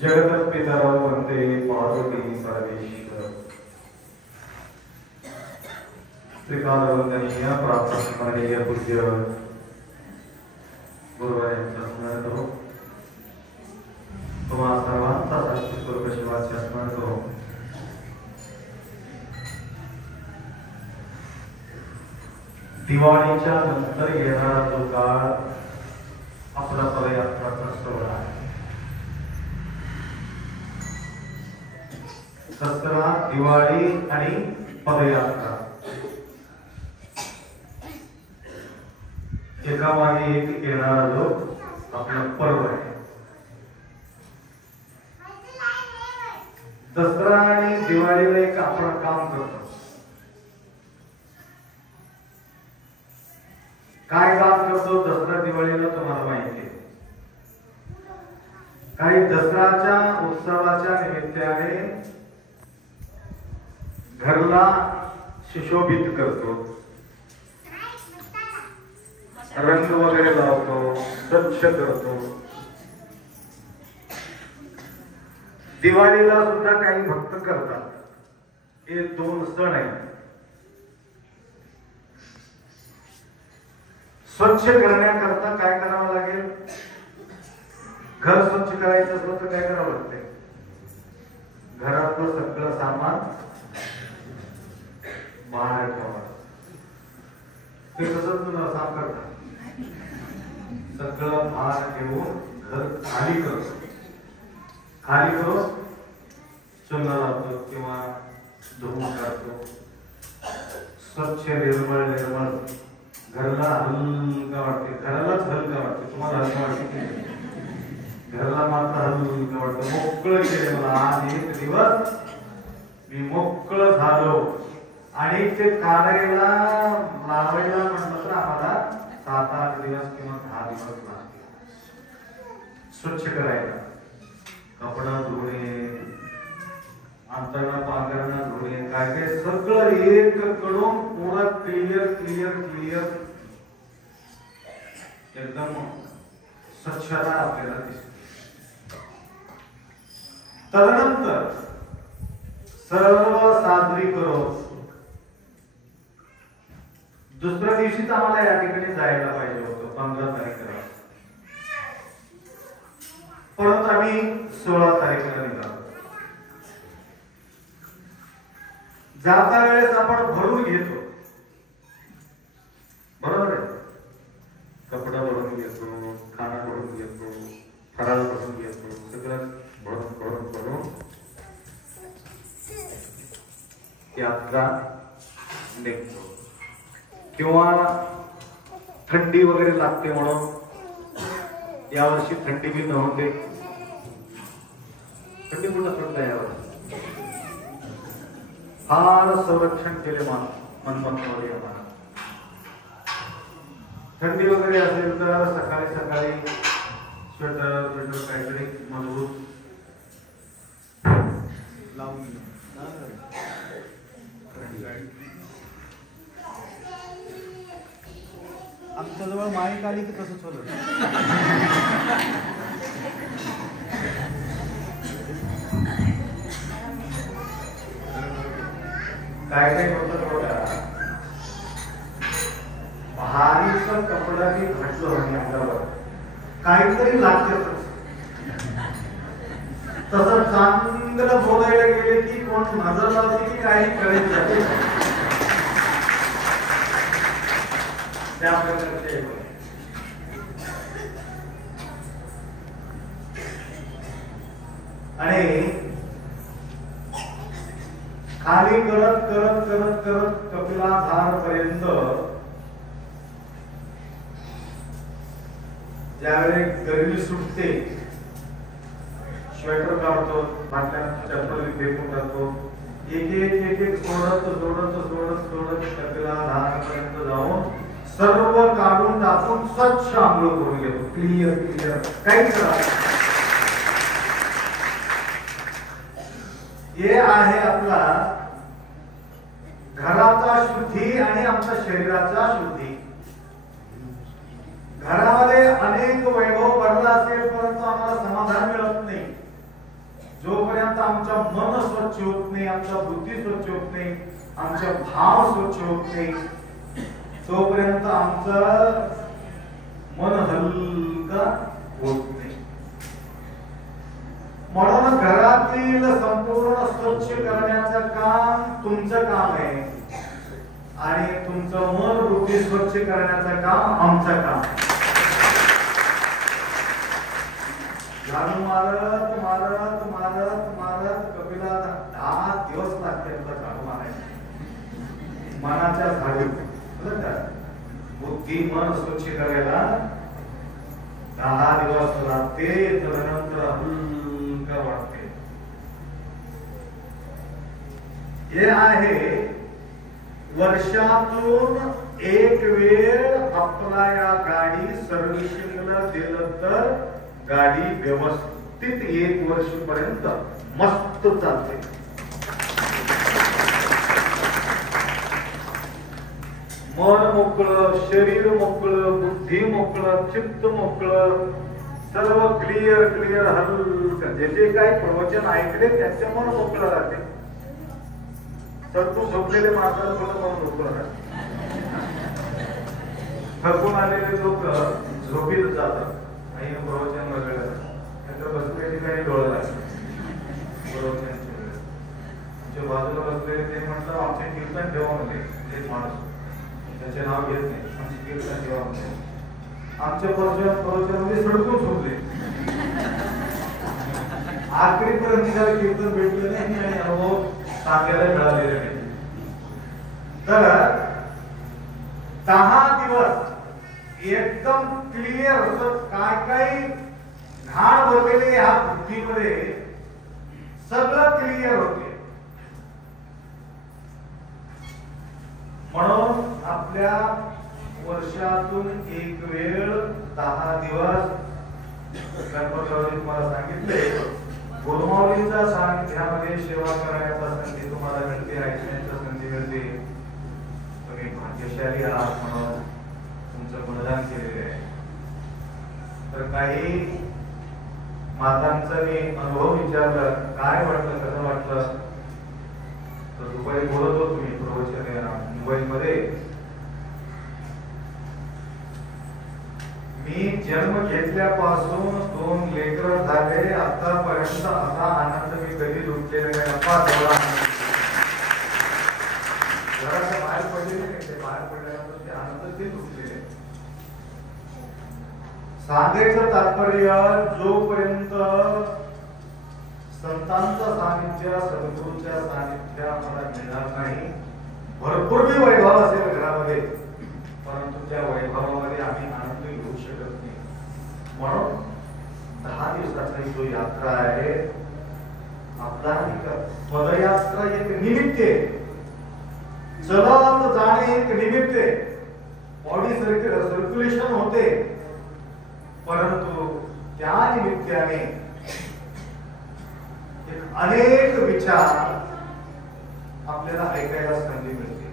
जगतपितरौ वन्दे पार्वती परमेश्वर त्रिकालवंदनीय प्रातस्मरणीय पूज्य गुरुवारांचा स्मरण करो तुम्हा सर्वांचा सच्चिस्वरूप शिवाचे स्मरण करो दिवाळीच्या नंतर येणारा जो काळ आपला पदयात्राचा सोहळा आहे दसरा दिवाळी आणि पदयात्रा एका मागे एक येणारा जो आपला पर्व आहे दसरा आणि दिवाळीला एक आपण काम करतो काय काम करतो दसरा दिवाळीला तुम्हाला माहिती आहे काही दसऱ्याच्या उत्सवाच्या निमित्ताने घरला सुशोभित करतो रंग वगैरे लावतो स्वच्छ करतो दिवाळीला सुद्धा काही भक्त करतात हे दोन सण आहेत स्वच्छ करण्याकरता काय करावं लागेल घर स्वच्छ करायचं असलं तर काय करावं लागते घरातलं सगळं सामान बाहेर ठेवा ते कसं तुला साफ करता सगळं बाहेर ठेवून घर खाली करो चुना लावतो किंवा धुवून काढतो स्वच्छ निर्मळ घराला हलका वाटते घरालाच हलका वाटते तुम्हाला हलका वाटते घराला मात्र हलका वाटतं मोकळं केले मला आज एक दिवस मी मोकळं झालो आणि ते काढायला लावायला म्हटलं तर आम्हाला 7-8 दिवस किंवा 10 दिवस लागतील स्वच्छ करायला कपडा धुणे अंतरणा पांघरणा धुणे काय काय सगळं एक कडून पुरा क्लिअर एकदम स्वच्छता आपल्याला दिसते तदनंतर सर्व साजरी करो दुसऱ्या दिवशीच आम्हाला या ठिकाणी जायला पाहिजे होतं 15 तारखेला परत आम्ही 16 तारखेला निघालो जाता वेळेस आपण भरून घेतो बरोबर आहे कपडा भरून घेतो खाना भरून घेतो फराळ भरून घेतो सगळं भरून यात्रा निघतो किंवा थंडी वगैरे लागते म्हणून यावर्षी थंडी बी नव्हते थंडी कुठं पडलं यावर्षी फार संरक्षण केले मनमतमध्ये आम्हाला थंडी वगैरे असेल तर सकाळी स्वेटर काहीतरी मजबूत लावून आमच्याजवळ माईक आली की तसंच होतं. काय काय होतं बघा, भारीचं कपडा मी घातलं आणि अंगावर काहीतरी लागते. तसं चांगलं बोलायला गेले की कोण नजर लावते की काही कळत जाते. त्या प्रकारचे आणि खाली करत करत करत करत कपिलाधार पर्यंत ज्यावेळी गरमी सुटते, स्वेटर काढतो, फाटल्यात चप्पल फेकून टाकतो, एक एक एक एक सोडत सोडत सोडत सोडत कपिलाधार पर्यंत जाऊन सर्व काढून टाकून स्वच्छ आंघोळ करून घेतो. क्लिअर क्लिअर काहीच राहत. हे आहे आपला घराचा शुद्धी आणि आमच्या शरीराचा शुद्धी. घरामध्ये अनेक वैभव भरला असेल परंतु आम्हाला समाधान मिळत नाही. जोपर्यंत आमचं मन स्वच्छ होत नाही, आमचा बुद्धी स्वच्छ होत नाही, आमचे भाव स्वच्छ होत नाही, तोपर्यंत आमचं मन हलका होत नाही. म्हणून घरातील संपूर्ण स्वच्छ करण्याचं काम तुमचं काम आहे आणि तुमचं मन बुद्धी स्वच्छ करण्याचं काम आमचं काम आहे. झाडू मारत मारत मारत मारत कपिला 10 दिवस लागते झाडू मारायला. मनाच्या झाडू बुद्धी मन स्वच्छ करायला 10 दिवस लागते. त्यानंतर हलका वाटते. हे आहे वर्षातून एक वेळ आपला या गाडी सर्व्हिसिंगला दिलं तर गाडी व्यवस्थित 1 वर्ष पर्यंत मस्त चालते. मन मोकळं, शरीर मोकळं, बुद्धी मोकळं, चित्त मोकळं, सर्व क्लिअर क्लिअर हलकं. जे जे काही प्रवचन ऐकले त्याचे मन मोकळं राहते. तर तू झोपलेले माणसाला थोडं मन मोकळं राहते. थकून आलेले लोक झोपीत जातात आणि प्रवचन वगैरे त्यांच्या बसलेली काही डोळं लागतात. प्रवचनाच्या वेळेस आमच्या बाजूला बसलेले ते म्हटलं आमचे कीर्तन ठेवा म्हणजे एक माणूस त्याचे नाव घेत नाही. आमचे कीर्तन ठेवा म्हणजे आमच्या प्रवचनामध्ये सडकून झोपले. आखरीपर्यंत त्याला कीर्तन भेटलं नाही आणि अनुभव सांगायला मिळालेले नाही. तर 10 दिवस एकदम क्लिअर होत. काय काही घाण भरलेले ह्या बुद्धीमध्ये सगळं क्लिअर होते. म्हणून आपल्या वर्षातून एक वेळ 10 दिवस गणपतरावजी तुम्हाला सांगितले गुरुमाऊलींच्या सानिध्यामध्ये सेवा करण्याचा संधी तुम्हाला मिळते, ऐकण्याची संधी मिळते. तुम्ही भाग्यशाली आहात म्हणून तुमचं गुणगान केलेले आहे. तर काही मातांचा मी अनुभव विचारला, काय वाटलं, कसं वाटलं. तर दुपारी बोलत होतो मी प्रवचन मुंबईमध्ये. मी जन्म घेतल्यापासून 2 लेकर झाले, आतापर्यंत असा आनंद मी कधी लुटलेला नाही. घराच्या बाहेर पडलेले नाही, ते बाहेर पडल्यानंतर ते आनंद ते लुटलेले. सांगायचं तात्पर्य जोपर्यंत संतांचं सानिध्य सद्गुरूच्या सानिध्य आम्हाला मिळणार नाही. भरपूर बी वैभव असेल घरामध्ये परंतु त्या वैभवामध्ये आम्ही आनंद घेऊ शकत नाही. म्हणून 10 दिवसाची जो यात्रा आहे आपला पदयात्रा एक निमित्त आहे. चलत जाणे एक निमित्त आहे. बॉडी सर्क्युलेशन होते परंतु त्या निमित्ताने अनेक विचार आपल्याला ऐकायला संधी मिळते.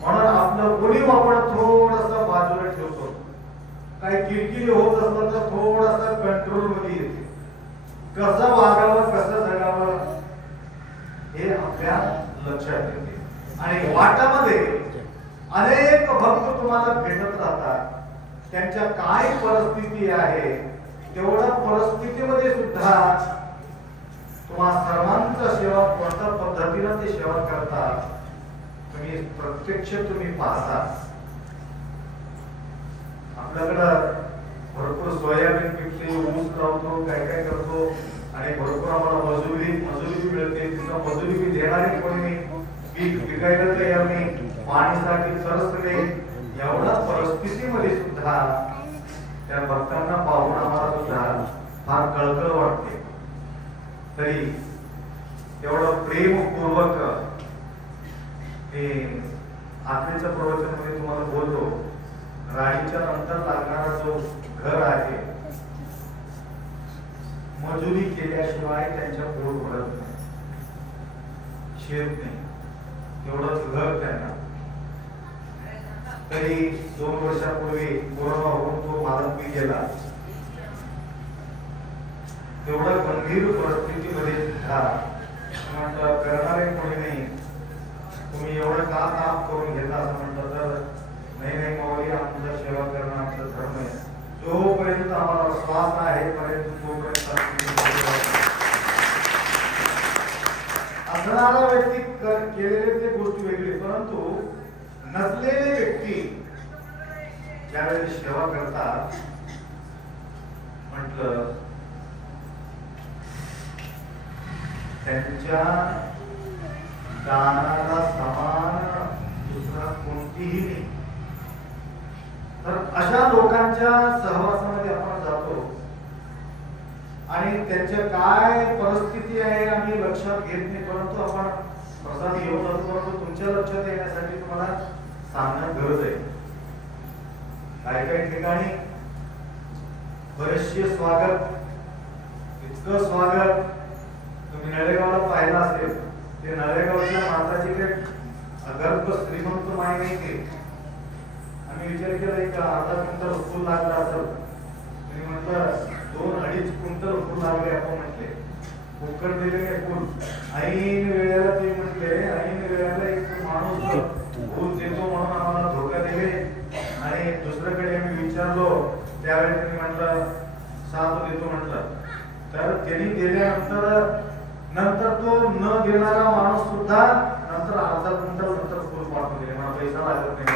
म्हणून आपलं उणीव आपण थोडंसं बाजूला ठेवतो. काही किरकिरी होत असलं तर थोडासा कंट्रोल मध्ये येते. कसं वागावं कसं जगावं हे आपल्या लक्षात येते. आणि वाटामध्ये अनेक भक्त तुम्हाला भेटत राहतात. त्यांच्या काय परिस्थिती आहे तेवढ्या परिस्थितीमध्ये सुद्धा तुम्हा सर्वांचा सेवा कोणत्या पद्धतीने ते सेवा करतात तुम्ही प्रत्यक्ष तुम्ही पाहता. आपल्याकडं भरपूर सोयाबीन पिकते, ऊस लावतो, काय काय करतो आणि भरपूर आम्हाला मजुरी मिळते. तिथं मजुरी बी देणारे कोणी नाही, पीक पिकायला तयार नाही, पाणीसाठी तरसले. एवढ्या परिस्थितीमध्ये सुद्धा त्या भक्तांना पाहून आम्हाला सुद्धा फार कळकळ वाटते. तरी एवढं प्रेमपूर्वक मी आत्मेच्या प्रवचनामध्ये तुम्हाला बोलतो. राणीच्या नंतर लागणारा जो घर आहे मजुरी केल्याशिवाय त्यांच्या पोट भरत नाही, शेत नाही, एवढंच घर त्यांना. तरी 2 वर्षापूर्वी कोरोना होऊन तो मालक गेला. तेवढ्या गंभीर परिस्थितीमध्ये सुद्धा म्हटलं करणारे कोणी नाही, तुम्ही एवढं का काम करून घेता असं म्हटलं तर नाही माऊली, आमचं सेवा करणं आमचं धर्म आहे. जोपर्यंत आम्हाला श्वास आहे असणारा व्यक्ती केलेले ते गोष्टी वेगळी, परंतु नसलेले व्यक्ती ज्यावेळी सेवा करतात म्हटलं त्यांच्या दानाला समान दुसरा कोणतीही नाही. तर अशा लोकांच्या सहवासामध्ये आपण जातो आणि त्यांच्या काय परिस्थिती आहे आम्ही लक्षात घेत नाही, परंतु आपण प्रसाद घेऊन जातो. परंतु तुमच्या लक्षात येण्यासाठी तुम्हाला सांगणं गरज आहे. काही ठिकाणी बरेचसे स्वागत, इतकं स्वागत तुम्ही नळेगावला पाहिलं असेल. ते नळेगावच्या माताची काही अगर्भ श्रीमंत माय नाही ते. आम्ही विचार केला एक अर्धा क्विंटल फुल लागला असेल. मी म्हटलं 2-2.5 क्विंटल फुल लागले. आपण म्हटले फुकट दिले काय फुल. ऐन वेळेला ते म्हटले ऐन वेळेला एक माणूस फुल देतो म्हणून आम्हाला धोका दिले. आणि दुसऱ्याकडे आम्ही विचारलो त्यावेळी त्यांनी म्हटलं 7 देतो म्हटलं. तर त्यांनी दिल्यानंतर तो न देणारा माणूस सुद्धा नंतर अर्धा क्विंटल नंतर फुल पाठवून दिले. मला पैसा लागत नाही.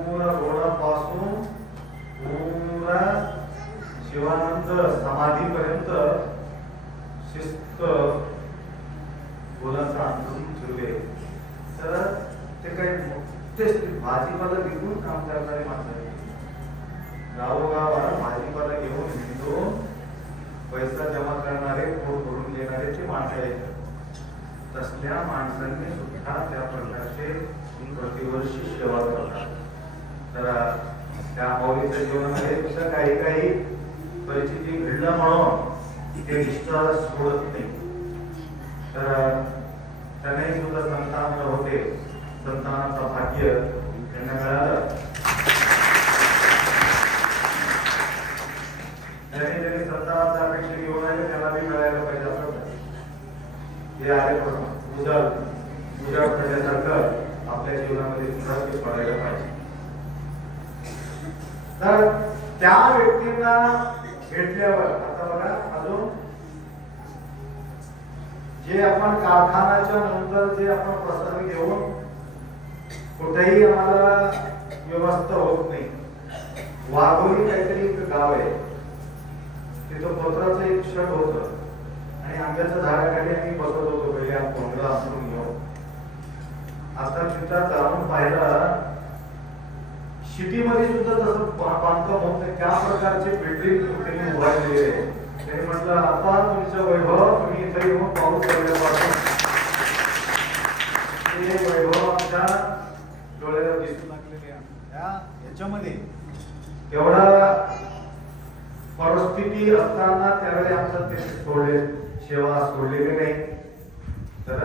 पूरा रोडापासून पूरा शिवानंद समाधीपर्यंत शिस्त बोलाचा अंतरून ठेवले. तर ते काही तेच भाजीपाला विकून काम करणारे माणसं गावोगावाला भाजीपाला घेऊन हिंडून पैसा जमा करणारे, पोट भरून देणारे ते माणसं आहेत. तसल्या माणसांनी सुद्धा त्या प्रकारचे प्रतिवर्षी सेवा करतात. तर त्या माऊलीच्या जीवनामध्ये सुद्धा काही परिस्थिती घडलं म्हणून ते निष्ठा सोडत नाही. तर त्यांनाही सुद्धा संतान होते. संतानाचं भाग्य त्यांना मिळालं. त्यांनी संतानाचा अपेक्षा घेऊन आले, त्याला बी मिळायला पाहिजे असं हे आलेपासून पूजा करण्यासारखं आपल्या जीवनामध्ये सुद्धा ते पडायला पाहिजे. तर त्या व्यक्तींना भेटल्यावर आता बघा अजून जे आपण कारखान्याच्या नंतर जे आपण प्रसाद घेऊन कुठेही आम्हाला व्यवस्था होत नाही. वाघोली काहीतरी एक गाव आहे, तिथं पत्राचं एक शट होतं आणि आंब्याच्या झाडाखाली आम्ही बसत होतो पहिले कोंबडा अंतरून घेऊन. आता तिथं जाऊन पाहिलं सिटीमध्ये सुद्धा तसं बांधकाम होत नाही. त्या प्रकारचे बिल्डिंग त्यांनी उभारलेले आहे. त्यांनी म्हटलं आता तुमचं वैभव तुम्ही इथे येऊन पाऊस पडल्यापासून ते वैभव आमच्या डोळ्याला दिसू लागलेले आहे. याच्यामध्ये एवढा परिस्थिती परिस्थिती असताना त्यावेळी आमचं ते सेवा सोडलेली नाही. तर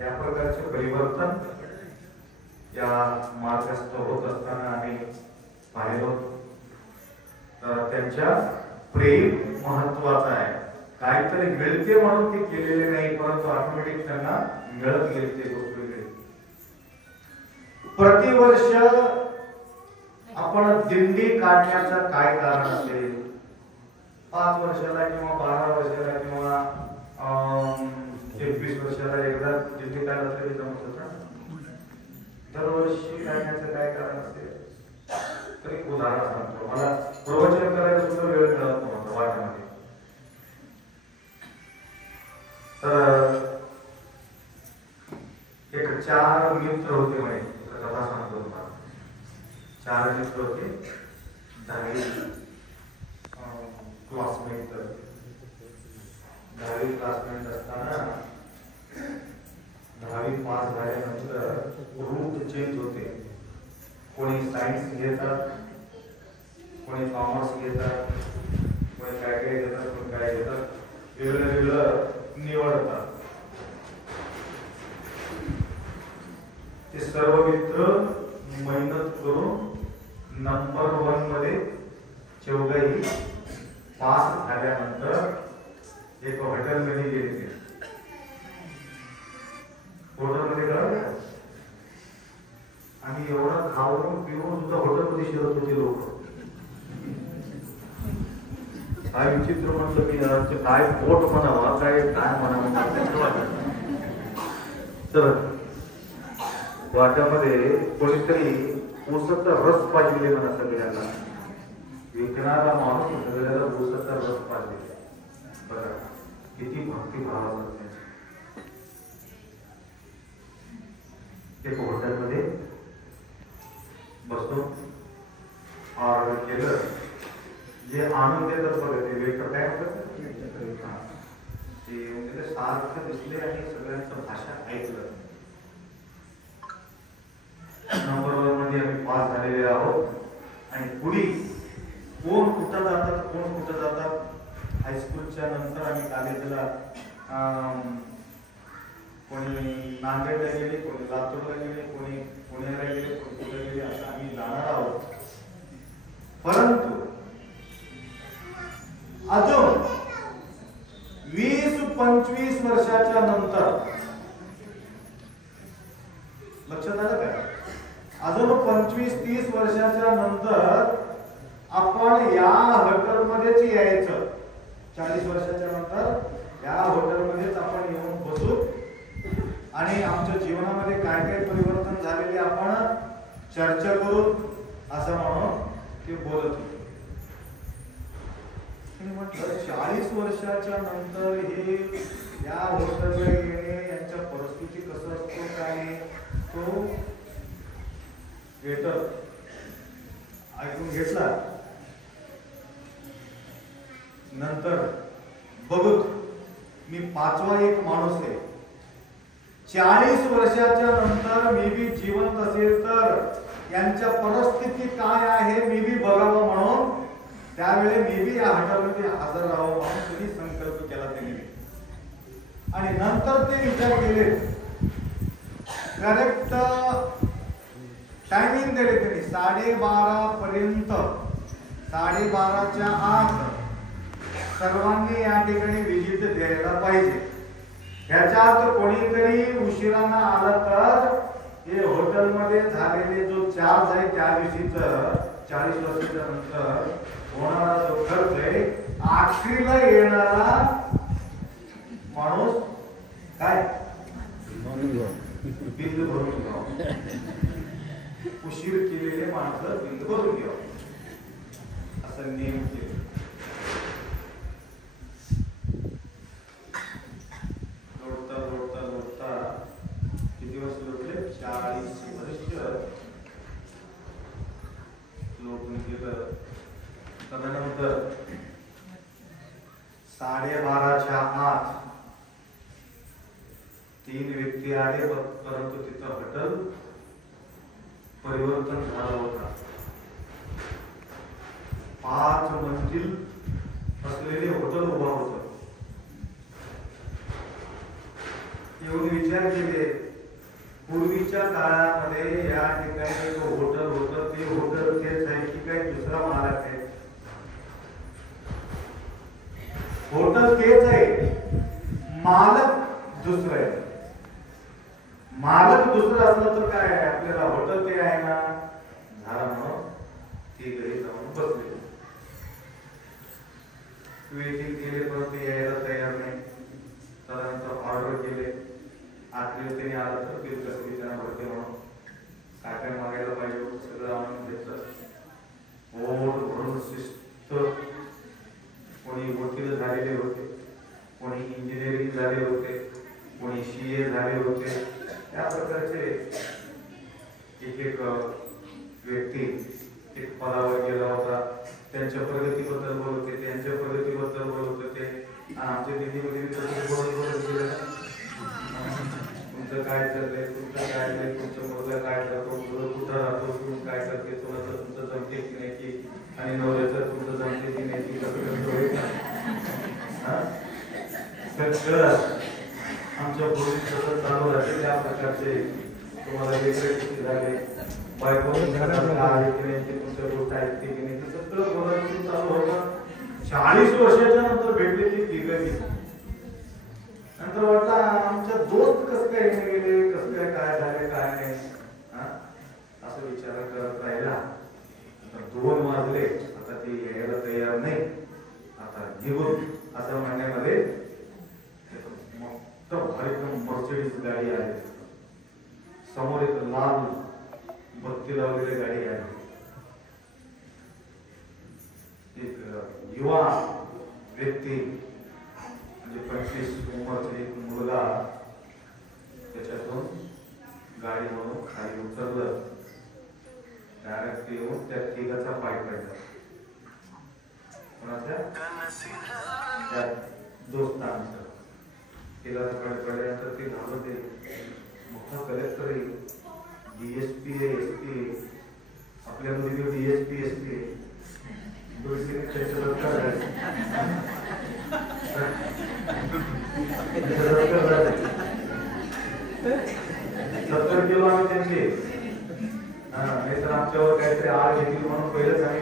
या प्रकारचे परिवर्तन या मार्गस्थ होत असताना आम्ही पाहिलो. तर त्यांच्या प्रेम महत्वाचं आहे. काहीतरी मिळते म्हणून ते केलेले नाही, परंतु ऑटोमॅटिक त्यांना मिळत गेले ते गोष्ट वेगळी. प्रतिवर्ष आपण दिंडी काढण्याचं काय कारण असेल? 5 वर्षाला किंवा 12 वर्षाला किंवा 21 वर्षाला एकदा दिंडी काढलं तरी जमत होतं. दरवर्षी काढण्याचं काय कारण असेल? तर एक उदाहरण सांगतो. मला प्रवचन करायला सुद्धा वेळ मिळत नव्हता वाट्यामध्ये. तर एक 4 मित्र होते म्हणे. कथा सांगतो तुम्हाला. 4 मित्र होते. 10वी क्लासमेट. 10वी क्लासमेट असताना 10वी पास झाल्यानंतर रूट चेंज होते. कोणी सायन्स घेतात, कोणी कॉमर्स घेतात, कोणी काय काय घेतात, कोणी काय घेतात, वेगळं वेगळं निवडतात. ते सर्व मित्र मेहनत करून नंबर 1 मध्ये चौघही पास झाल्यानंतर एक हॉटेलमध्ये गेले. हॉटेलमध्ये कळलं आणि एवढा खाऊन पिऊन सुद्धा हॉटेलमध्ये शिरत होते लोक. काय विचित्र म्हटलं मी, काय पोट म्हणावा काय काय म्हणावं. तर वाट्यामध्ये कोणीतरी ऊसाचा रस पाजले म्हणा सगळ्यांना. विकणारा माणूस सगळ्याला ऊसाचा रस पाजले. बघा किती भक्तिभाव असतात. एक हॉटेलमध्ये बसतो, ऑर्डर केलं. जे आनंद देतात बघा ते वेटर काय होतं ते सारखं दिसले आणि सगळ्यांचं भाषा ऐकलं. नंबर 1 मध्ये आम्ही पास झालेले आहोत. आणि पुढे कोण कुठं जातात, कोण कुठं जातात. हायस्कूलच्या नंतर आम्ही कॉलेजला कोणी नांदेडला गेले, कोणी लातूरला गेले, कोणी पुण्याला गेले, कोणी कुठे गेले, असं आम्ही जाणार आहोत. परंतु अजून 20-25 वर्षाच्या नंतर लक्षात आलं का? अजून 25-30 वर्षाच्या नंतर आपण या हॉटेलमध्येच यायचं. 40 वर्षाच्या नंतर या हॉटेलमध्येच आपण येऊन बसू आणि आमच्या जीवनामध्ये काय काय परिवर्तन झालेले आपण चर्चा करू असं म्हणून ते बोलत होते. म्हटलं 40 वर्षाच्या नंतर हे या हॉटेलला येणे, यांच्या परिस्थिती कसं असतो काय तो वेटर ऐकून घेतला. नंतर बघू मी 5वा एक माणूस आहे. 40 वर्षाच्या नंतर मी बी जिवंत असेल तर यांच्या परिस्थिती काय आहे मी बी बघावं म्हणून त्यावेळी मी बी या हॉटेलमध्ये हजर राहावं म्हणून तुम्ही संकल्प केला त्यांनी. आणि नंतर ते विचार केले. करेक्ट टायमिंग दिले त्यांनी 12:30 पर्यंत. 12:30च्या आत सर्वांनी या ठिकाणी विजिट द्यायला पाहिजे. ह्याच्यात कोणीतरी उशिरानं आलं तर हे हॉटेलमध्ये झालेले जो चार्ज आहे त्या दिवशीच 40 वर्षाच्या नंतर होणारा जो खर्च आहे, आखरीला येणारा माणूस काय बिल भरून घ्यावं. उशीर केलेले माणसं बिल भरून घ्यावं असं नियम केले. लोटता किती वर्ष लोटले? 40 वर्ष लोटून गेलं. तदनंतर 12:30च्या आत 3 व्यक्ती आले, परंतु तिथं हॉटेल परिवर्तन झालं होतं. 5 मंजिल असलेले हॉटेल उभा होतं. येऊन विचार केले, पूर्वीच्या काळामध्ये या ठिकाणी जो हॉटेल होतं ते हॉटेल तेच आहे की काही दुसरा मालक आहे? हॉटेल तेच आहे, मालक दुसरं आहे. मालक दुसरं असलं तर काय आहे, आपल्याला हॉटेल ते आहे ना, झाला म्हणून ती घरी जाऊन बसले. वेटिंग केले परंतु यायला तयार नाही. त्यानंतर ऑर्डर केले, आठले त्यांनी आलं तर बिल कसली त्यांना भरते म्हणून काय काय मागायला पाहिजे सगळं आणून घेतलं. ओढ भरून शिस्त. कोणी वकील झालेले होते, कोणी इंजिनिअरिंग झाले होते, कोणी CA झाले होते. त्या प्रकारचे एक एक व्यक्ती एक पदावर गेला होता. त्यांच्या प्रगतीबद्दल बोलत होते, त्यांच्या प्रगतीबद्दल बोलत होते. आमच्या दिदीमध्ये तुमचं काय चाललंय, तुमचं काय नाही, तुमचं मुलगा काय करतो, मुलं कुठं राहतो, तुम्ही काय करते, तुला तुमचं जमते की नाही की, आणि नवऱ्याचं तुमचं जमते की नाही की, कसं सगळं आमच्या पूर्वी सतत चालू राहते. त्या प्रकारचे तुम्हाला वेगळे किती झाले, बायको आहे की नाही, तुमच्या गोष्ट ऐकते की नाही, सगळं बोलायचं चालू होतं. 40 वर्षाच्या नंतर भेटले ती तिघही. नंतर वाटलं आमच्या दोस्त कसं काय गेले, कसं काय झाले काय नाही, असं विचार करत राहिला. 2 वाजले, आता ते यायला तयार नाही, आता निघून असं म्हणण्यामध्ये मर्सिडीज गाडी आली. समोर एक लाल बत्ती लावलेली गाडी आहे. एक युवा व्यक्ती म्हणजे 25 उमरचा एक मुलगा त्याच्यातून गाडी म्हणून खाली उतरलं. डायरेक्ट येऊन त्या तिघाचा पाय पडला. कोणाच्या? त्या दोस्तांचा. तिला पडल्यानंतर ते घाबरते. मोठा कलेक्टर आहे, DSP आहे, SP आपल्यामध्ये DSP SP सत्तर किलो आम्ही त्यांचे नाही तर आमच्यावर काहीतरी आळ घेतली म्हणून पहिलेच आम्ही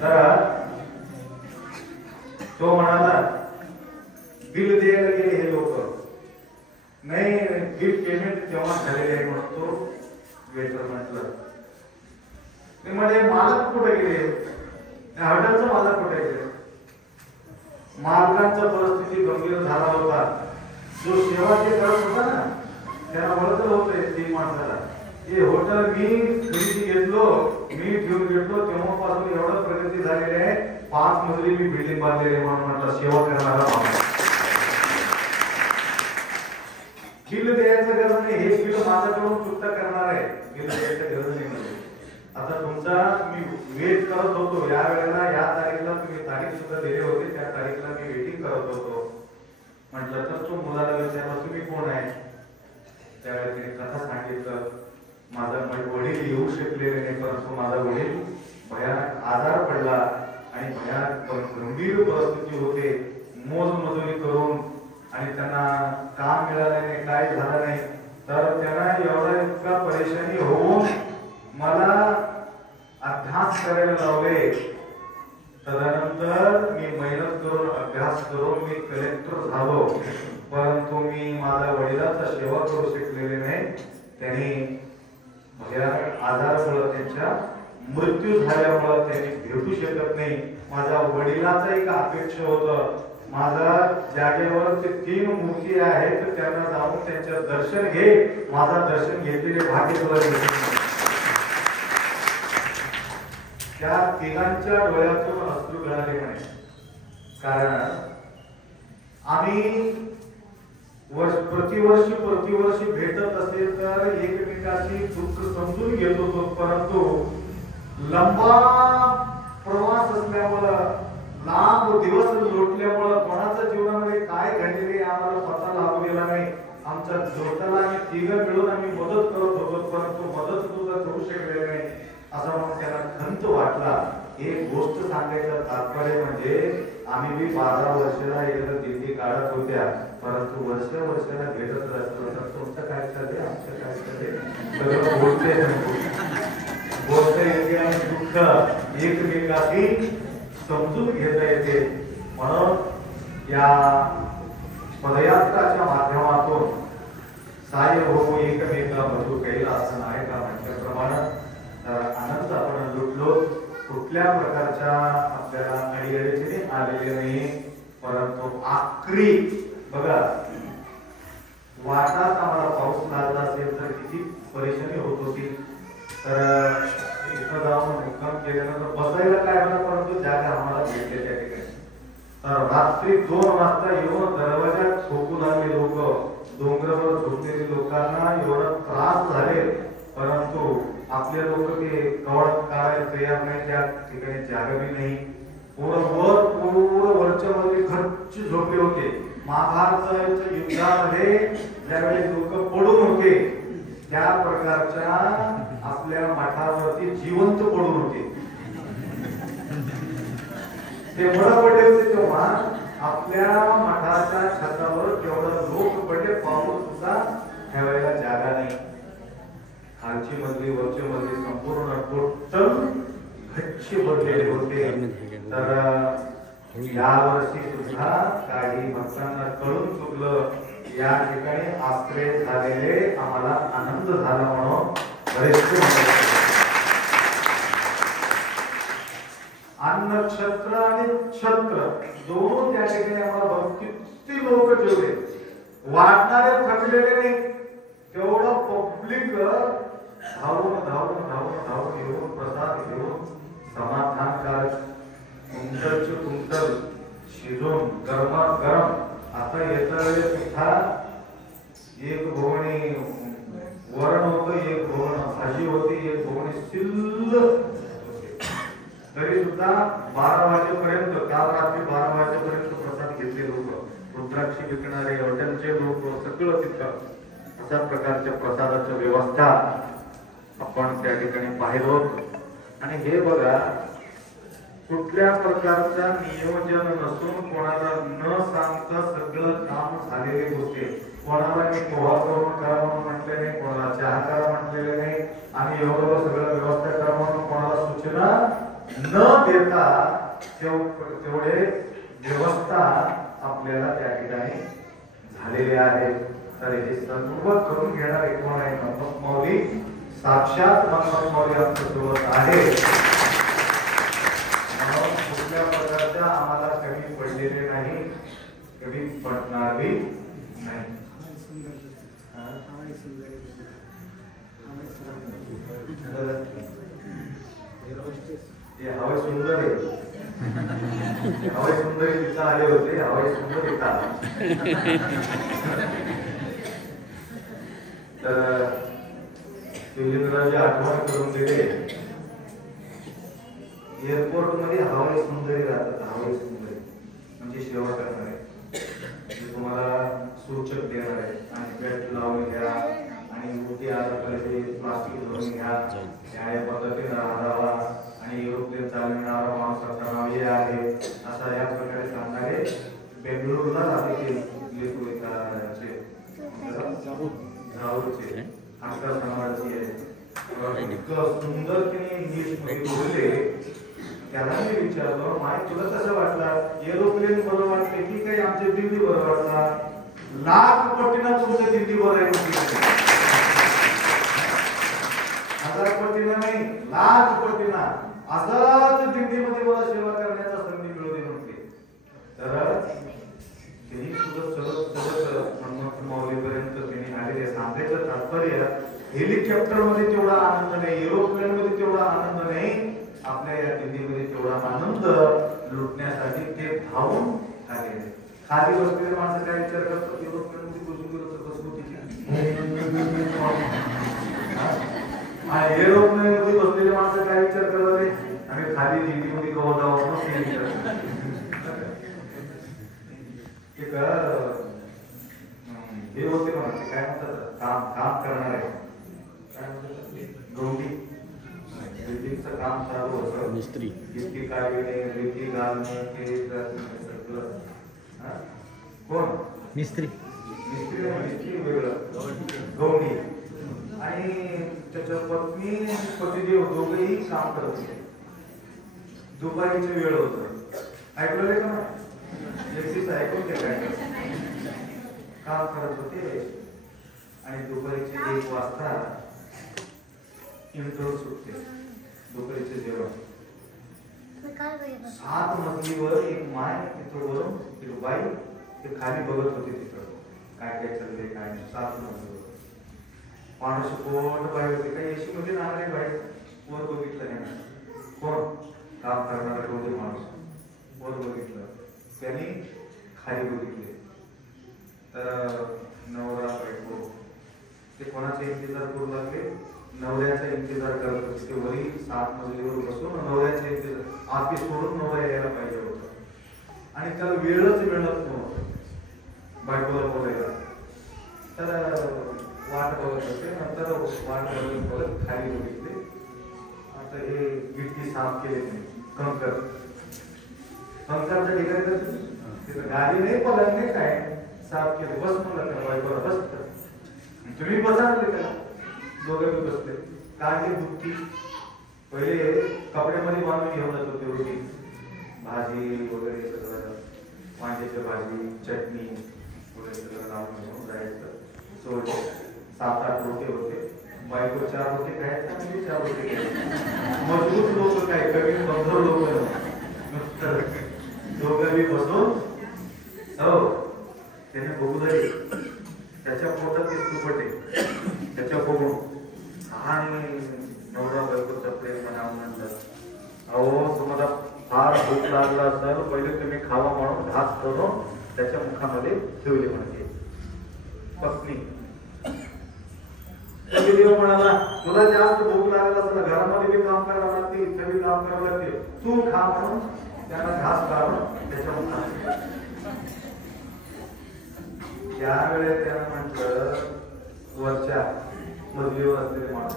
तर तो म्हणाला बिल द्यायला गेले हे लोक नाही, बिल पेमेंट तेव्हा झालेले आहे म्हणून तो वेटर म्हटलं. ते म्हणजे मालक कुठे गेले, त्या हॉटेलचा मालक कुठे गेले? मालकांचा परिस्थिती गंभीर झाला होता. जो सेवा ते करत होता ना त्याला ओळखलं होतं ती माणसाला, हे हॉटेल मी खरेदी घेतलो, मी घेऊन घेतलो तेव्हापासून एवढं प्रगती झालेली आहे, 5 मजली मी बिल्डिंग बांधलेली आहे म्हणून म्हटलं सेवा करणारा माणूस. बिल द्यायचं गरज नाही, हे बिल माझ्याकडून चुकता करणार आहे, बिल द्यायचं गरज नाही. आता तुमचा मी वेट करत होतो, या वेळेला या तारीखला तुम्ही तारीख सुद्धा दिले होते, त्या तारीखला मी वेटिंग करत होतो. म्हटलं तर तो मुलाला विचारला तुम्ही कोण आहे? त्यावेळेला तिने कथा सांगितलं, माझा वडील येऊ शकलेले नाही, परंतु माझा वडील भयानक आजार पडला आणि भयानक गंभीर परिस्थिती होते, मोजमजुरी करून आणि त्यांना काम मिळालं नाही, काय झालं नाही, तर त्यांना एवढा इतका परेशानी होऊन मला अभ्यास करायला लावले. तदनंतर मी मेहनत करून अभ्यास करून मी कलेक्टर झालो, परंतु मी माझ्या वडिलांचा सेवा करू शकलेले नाही. त्यांनी भयानक आजारामुळे त्यांच्या मृत्यू झाल्यामुळे त्यांनी भेटू शकत नाही. माझ्या वडिलांचा एक अपेक्षा होतं, माझ्या जागेवर ते 3 मूर्ती आहेत, त्यांना जाऊन त्यांचं दर्शन घे, माझा दर्शन घेतलेले भाग्य तुला मिळेल. त्या तिघांच्या डोळ्यातून अश्रू गळाले म्हणे. कारण आम्ही प्रतिवर्षी भेटत असेल तर एकमेकांची दुःख समजून घेत होतो, परंतु लंबा प्रवास असल्यामुळं, लांब दिवस लोटल्यामुळं कोणाच्या जीवनामध्ये काय घडलेले आम्हाला पता लागू गेला नाही. आमच्या जोडताला आम्ही तिघं मिळून आम्ही मदत करत होतो, परंतु मदत सुद्धा करू शकले नाही, असं म्हणून त्याला खंत वाटला. एक गोष्ट सांगायचं तात्पर्य म्हणजे आम्ही बी 12 वर्षाला एकदा दिंडी काढत होत्या, परंतु वर्षाला भेटत राहतो. तुमचं काय चाललंय, आमचं काय चाललंय, सगळं बोलते येते आणि दुःख एकमेकाशी समजून घेता येते. म्हणून या पदयात्राच्या माध्यमातून साय होऊ एकमेका बधू कैला असं नाही का म्हटल्याप्रमाणे आनंद आपण लुटलो. कुठल्या प्रकारच्या आपल्याला अडीअडचणी आलेले नाही, परंतु आखरी बघा वाटात आम्हाला पाऊस लागला असेल तर किती परेशानी होत होती. तर इथं जाऊन मुक्काम केल्यानंतर बसायला काय मला, परंतु जागा आम्हाला भेटले त्या ठिकाणी. तर रात्री 2 वाजता येऊन दरवाजा ठोकू लागले लोक, डोंगरावर झोपलेले लोकांना एवढा त्रास झाले, परंतु आपले लोक ते कवळत काढायला तयार नाही. त्या ठिकाणी जागा बी नाही. पूर्ण वरच्या मध्ये घरचे झोपले होते. महाभारताच्या युद्धामध्ये ज्यावेळी लोक पडून होते त्या प्रकारच्या आपल्या मठावरती जिवंत पडून होते. ते मड पडले होते तेव्हा आपल्या मठाच्या छतावर तेवढं लोक पडले, पाऊस सुद्धा ठेवायला जागा नाही. खालची मजली वरची मजली संपूर्ण टोटल गच्ची भरलेले होते. तर या वर्षी सुद्धा काही भक्तांना कळून चुकलं, या ठिकाणी आश्रय झालेले आम्हाला आनंद झाला म्हणून बरेचसे अन्न क्षत्र आणि छत्र दोन त्या ठिकाणी आम्हाला किती लोक जेवले. वाटणारे थकलेले नाही, तेवढं पब्लिक धावून धावून धावून धावून येऊन प्रसाद घेऊन समाधानकारक कुंटलचे कुंटल शिजून गरमागरम. आता येत्या वेळेस सुद्धा एक भोवणी वरण होतं, एक भोवण भाजी होती, एक भोवणी शिल्लक. तरी सुद्धा 12 वाजेपर्यंत, काल रात्री 12 वाजेपर्यंत प्रसाद घेतले लोक, रुद्राक्षी विकणारे हॉटेलचे लोक, सगळं तिथं अशा प्रकारच्या प्रसादाच्या व्यवस्था आपण त्या ठिकाणी पाहिलो. आणि हे बघा कुठल्या प्रकारचा नियोजन नसून कोणाला न सांगता सगळं काम झालेले होते. कोणाला मी पोहा करून करा म्हणून म्हटले नाही, कोणाला चहा करा म्हटलेले नाही, आणि एवढं सगळं व्यवस्था करा म्हणून कोणाला सूचना न देता तेवढे व्यवस्था आपल्याला त्या ठिकाणी झालेले आहे. तर हे सर्व करून घेणारे कोण आहे? गणपत माऊली, साक्षात गणपत माऊली आमच्या सोबत आहे. म्हणून कुठल्या प्रकारच्या आम्हाला कमी पडलेले नाही, कमी पडणार बी नाही. हवाई सुंदर आहे, हवाई सुंदर तिथं आले होते, हवाई सुंदर इथं. तर शिवलिंगरावची आठवण करून दिले. एअरपोर्ट मध्ये हवाई सुंदरी राहतात. हवाई सुंदरी म्हणजे सेवा करणारे, तुम्हाला सूचक देणार आहे, आणि बेल्ट लावून घ्या, आणि मोठी आजाराकडे प्लास्टिक धरून घ्या, या पद्धतीने राहावा, आणि एरोप्लेन चालविणारा माणसाचं नाव हे आहे, असा या प्रकारे सांगणारे बेंगळुरूला जाते आमच्या समाजाची आहे. इतकं सुंदर इंग्लिश मध्ये बोलले. त्याला मी विचारलं, माय तुला कसं वाटलं? एरोप्लेन बरं वाटलं की काही आमचे दिल्ली बरं वाटला? लाख पटीनं तुमचं दिल्ली बरं आहे. 1000 पटीनं नाही, लाख पटीनं असाच दिल्लीमध्ये मला सेवा करण्याचा संधी मिळू दे म्हणते. तर त्यांनी सुद्धा चलत माऊलीपर्यंत त्यांनी आलेले. सांगायचं तात्पर्य, हेलिकॉप्टर मध्ये तेवढा आनंद नाही, एरोप्लेन मध्ये तेवढा आनंद नाही, आपल्या या दिल्लीमध्ये तेवढा आनंद लुटण्यासाठी ते धावून आलेले. खाली बसलेले माणसं काय विचार करतात? एरोप्लेन मध्ये बसून गेलो तर कसं होती? एरोप्लेन मध्ये बसलेले माणसं काय विचार करतात? आम्ही खाली दिल्लीमध्ये गवत जावं हे होते म्हणते. काय म्हणतात? काम काम करणार आहे, गौंडी बिल्डिंगचं काम चालू होतं, मिस्त्री इतकी काढणे, रेती घालणे, ते सगळं. हा? कोण मिस्त्री मिस्त्री मिस्त्री वेगळं गवणी आणि त्याच्या पत्नी पतिदेव दोघेही काम करत होते. दुपारीची वेळ होत, ऐकलं का ना? एकटीच ऐकून काय काम करत होते आणि दुपारीचे 1 वाजता इंटरव्ह्यू सुटते. दुपारीचे जेवण 7 मजलीवर एक माय तिथं वरून एक बाई ते खाली बघत होते. तिथं काय काय चाललंय काय नाही. 7 मजलीवर माणूस कोण बाई होते, काही एसी मध्ये राहणारे बाई वर बघितलं नाही. कोण काम करणारा कोणते माणूस वर बघितलं, त्यांनी खाली बघितले. तर नवरा बायको ते कोणाचा इंतजार करू लागले? नवऱ्याचा इंतजार करत होते. ते वरी 7 मजलीवर बसून नवऱ्याचा इंतजार, आपली सोडून नवरा यायला पाहिजे होता आणि त्याला वेळच मिळत नव्हतं बायकोला बोलायला. तर वाट बघत होते. नंतर वाट बघत खाली बघितले. आता हे गिट्टी साफ केले नाही, कंकरच्या ठिकाणी तिथं गाडी नाही, पलंग नाही, काय साफ केले. बस म्हणलं त्या बायकोला, बस तुम्ही बसा म्हणले त्याला. दोघे बसले. काढली बुट्टी. पहिले कपड्यामध्ये बांधून घेऊन जात होते रोटी, भाजी वगैरे सगळं, वांग्याची भाजी, चटणी वगैरे सगळं लावून घेऊन जायचं. 7-8 रोटे होते. बायको 4 रोटे खायचं आणि 4 रोटे खायचं. मजबूत लोक काय, कमी कमजोर लोक दोघंही बसून हो त्याने बघू झाली. त्याच्या पोटात ते सुपट आहे, त्याच्या बघून आणि नवरा बायकोचा प्रेम म्हणलं, अहो तुम्हाला फार भूक लागला असेल, पहिले तुम्ही खावा म्हणून घास करून त्याच्या मुखामध्ये ठेवले म्हणजे. पत्नी देव म्हणाला, तुला जास्त भूक लागला असेल, घरामध्ये बी काम करावं लागते, इथे बी काम करावं लागते, तू खा म्हणून त्याला घास काढून त्याच्या मुखामध्ये. त्यावेळेस त्यानं म्हटलं, वरच्या मजलीवर असलेले माणूस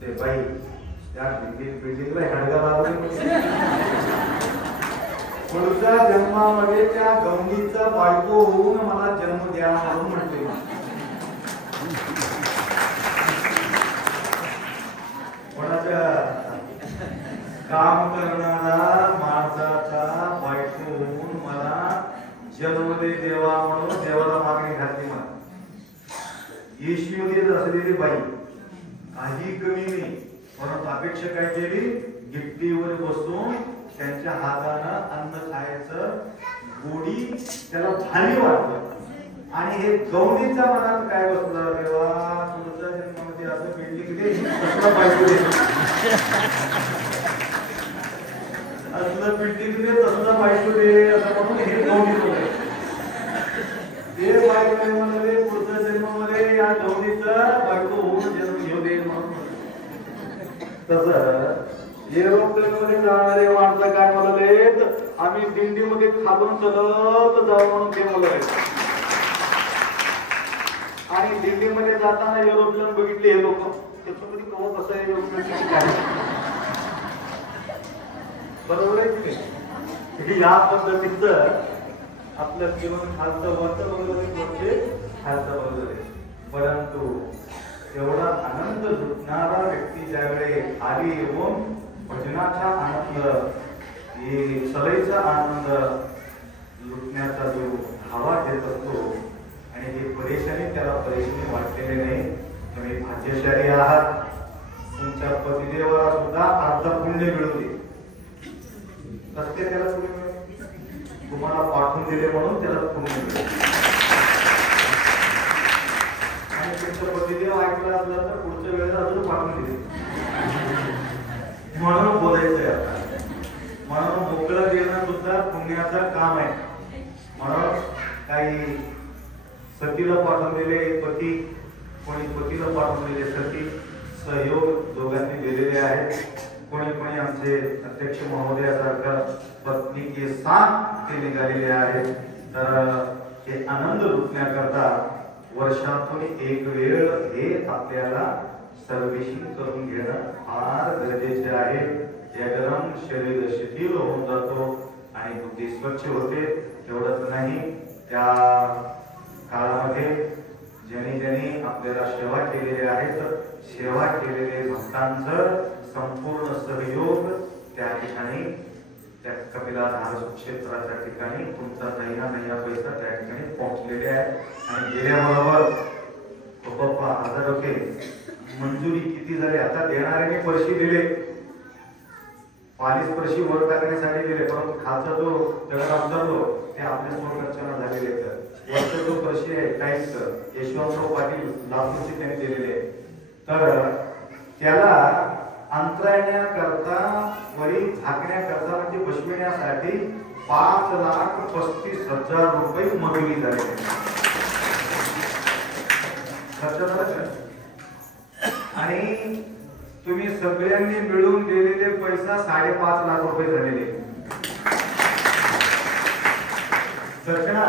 ते बाई त्या बिल्डिंगला हडगा लावले. पुढच्या जन्मामध्ये त्या गवणीचा बायको होऊन मला जन्म द्या म्हणून म्हणते. कोणाच्या काम करणारा माणसाचा बायको होऊन मला जन्म दे देवा म्हणून देवाला मागणी घातली. मला येशूमध्ये असलेली बाई काही कमी नाही, परंतु अपेक्षा काय केली? गिट्टीवर बसून त्यांच्या हातानं अन्न खायचं, गोडी त्याला भारी वाटलं. आणि हे गवणीच्या मनात काय बसलं, देवा तुझ्या जन्मामध्ये असं बिल्डिंग दे, कसला बायको दे, असलं बिल्डिंग दे, तसला बायको दे, असं म्हणून हे गवणी होते. ते बायको म्हणाले, पुढच्या जन्मामध्ये या गवणीचा बायको होऊन जन्म घेऊ दे म्हणून. तसं एरोप्लेन मध्ये जाणारे माणसं काय म्हणाले, आम्ही दिंडीमध्ये खालून चलत जाऊ म्हणून ते म्हणाले. आणि दिल्लीमध्ये जाताना एरोप्लेन बघितले हे लोक, त्याच्यामध्ये कवा कसं आहे एरोप्लेन काय, बरोबर आहे की नाही? या पद्धतीचं आपलं जीवन खालचं वरचं बरोबर आहे, वरचे खालचं बरोबर आहे. परंतु एवढा आनंद लुटणारा व्यक्ती ज्यावेळी खाली येऊन भजनाचा आनंद, सलईचा आनंद लुटण्याचा जो हवा घेत असतो, आणि हे परेशानी त्याला परेशानी वाटलेले नाही. तुम्ही भाग्यशाली आहात, तुमच्या पतिदेवाला सुद्धा अर्ध पुण्य मिळते. कसं त्याला पुण्य मिळते? तुम्हाला पाठवून दिले म्हणून त्याला पुण्य मिळते. आणि तुमचं पतिदेव ऐकलं असलं तर पुढच्या वेळेला अजून पाठवून दिले म्हणून बोलायचंय आता. म्हणून मोकळं देणं सुद्धा पुण्याचं काम आहे. म्हणून काही सतीला पाठवलेले पती, कोणी पतीला पाठवलेले सती, सहयोग दोघांनी दिलेले आहेत. कोणी कोणी आमचे अध्यक्ष महोदयासारखं पत्नी के साथ ते निघालेले आहेत. तर हे आनंद लुटण्याकरता वर्षातून एक वेळ हे आपल्याला सर्व्हिसिंग करून घेणं फार गरजेचे आहे. एकदम शरीर शिथिल होऊन जातो आणि बुद्धी स्वच्छ होते. एवढंच नाही, त्या काळामध्ये ज्यांनी आपल्याला सेवा केलेली आहे, सेवा केलेले भक्तांचं संपूर्ण सहयोग त्या ठिकाणी, त्या कपिलाधार क्षेत्राच्या ठिकाणी तुमचा नैया पैसा त्या ठिकाणी पोहोचलेले आहे. आणि गेल्याबरोबर पप्पा 1000 रुपये मंजुरी किती झाली? आता देणाऱ्याने पैसे दिले, 40 पैसे वर टाकण्यासाठी दिले, परंतु खालचा जो दगड उतरलो ते आपल्या स्वखर्चाने झालेले आहेत. वरचा जो पैसे आहे टाईप्स यशवंतराव पाटील लातूरचे त्यांनी दिलेले आहे. तर त्याला अंतरायण्याकरता वरी झाकण्याकरता म्हणजे बसविण्यासाठी 5,35,000 रुपये मंजुरी झालेली आहे. आणि तुम्ही सगळ्यांनी मिळून दिलेले पैसा 5.5 लाख रुपये झालेले. दक्षिणा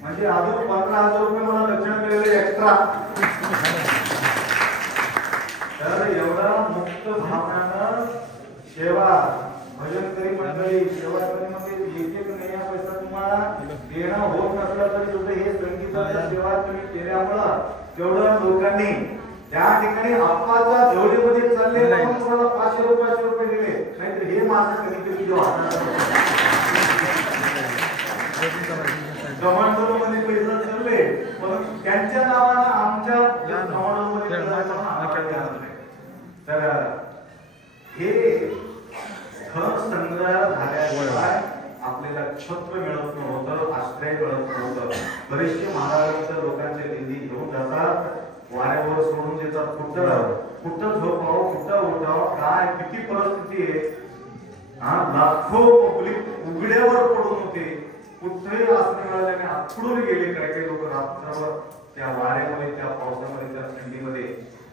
म्हणजे अजून 15,000 रुपये मला दक्षिणा मिळाले एक्स्ट्रा. तर एवढा मुक्त भावनानं सेवा भजनकरी मंडळी, सेवाकरी मंडळी, एक नया पैसा तुम्हाला देणं होत नसला तरी सुद्धा हे संगीताची सेवा तुम्ही केल्यामुळं तेवढं लोकांनी त्या ठिकाणी आप्पाच्या जोडीमध्ये चालले तुम्हाला 500 रुपये दिले. नाहीतर हे माझं कधी जो गव्हर्नमेंटमध्ये पैसा चालले, पण त्यांच्या नावानं आमच्या गव्हर्नमेंटमध्ये तर हे धन संग्रह झाल्याशिवाय आपल्याला छत्र मिळत नव्हतं, आश्रय मिळत नव्हतं. बरेचसे महाराष्ट्राच्या लोकांचे निधी घेऊन जातात, वाऱ्यावर सोडून देतात. कुठं झोपावं, कुठं उठावं, काय किती परिस्थिती आहे. लाखो पब्लिक उघड्यावर पडून होते, कुठेही आश्रय मिळाल्याने आखडून गेले. काही लोक रात्रभर त्या वाऱ्यामध्ये, त्या पावसामध्ये, त्या थंडीमध्ये,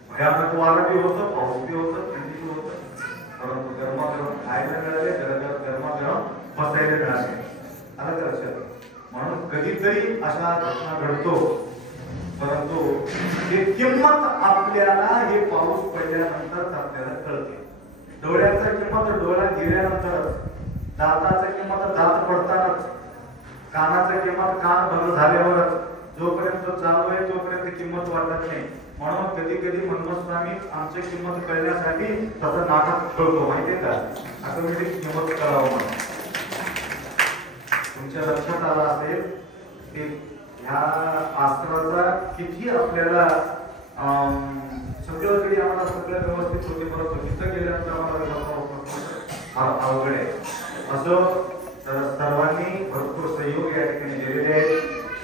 भयानक वारा बी होतं, पाऊस बी होतं, थंडी बी होतं, परंतु गरमागरम खायला मिळाले, गरमागरम बसायला मिळाले. आलं का लक्षात? म्हणून कधीतरी अशा घटना घडतो, परंतु हे किंमत आपल्याला हे पाऊस पडल्यानंतर आपल्याला कळते. डोळ्याचा किंमत डोळ्यात गेल्यानंतरच, दाताचा किंमत दात पडतानाच, कानाचा किंमत कान बंद झाल्यावरच. जोपर्यंत चालू आहे तोपर्यंत किंमत वाटत नाही. म्हणून कधी कधी मनमोहन स्वामी आमची किंमत कळण्यासाठी तसं नाटक ठेवतो, माहितीये का? ऑटोमॅटिक किंमत कळावं म्हणून. तुमच्या लक्षात आलं असेल की ह्या शास्त्राचा किती आपल्याला सगळीकडे आम्हाला सगळं व्यवस्थित होते, परंतु तिथं गेल्यानंतर आम्हाला फार अवघड आहे. असं तर सर्वांनी भरपूर सहयोग या ठिकाणी दिलेले आहेत.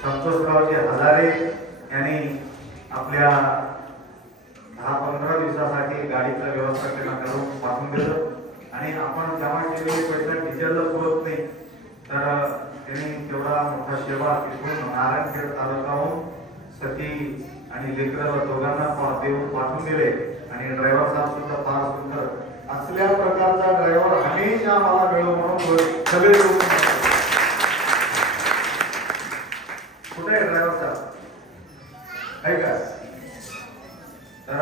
संतोषरावजी हजारे यांनी आपल्या 10-15 दिवसासाठी गाडीचं व्यवस्थापन करून पाठवून दिलं. आणि आपण जमा केलेले पैसा डिझेलला पुरत नाही, तर त्यांनी तेवढा मोठा सेवा तिथून नारायणखेड तालुक्याहून सती आणि लेकराला दोघांना देऊन पाठवून दिले. आणि ड्रायव्हर साहेब सुद्धा फार सुंदर असल्या प्रकारचा ड्रायव्हर हमेशा मला मिळो म्हणून सगळे लोक. कुठे आहे ड्रायव्हर साहेब? आहे का? तर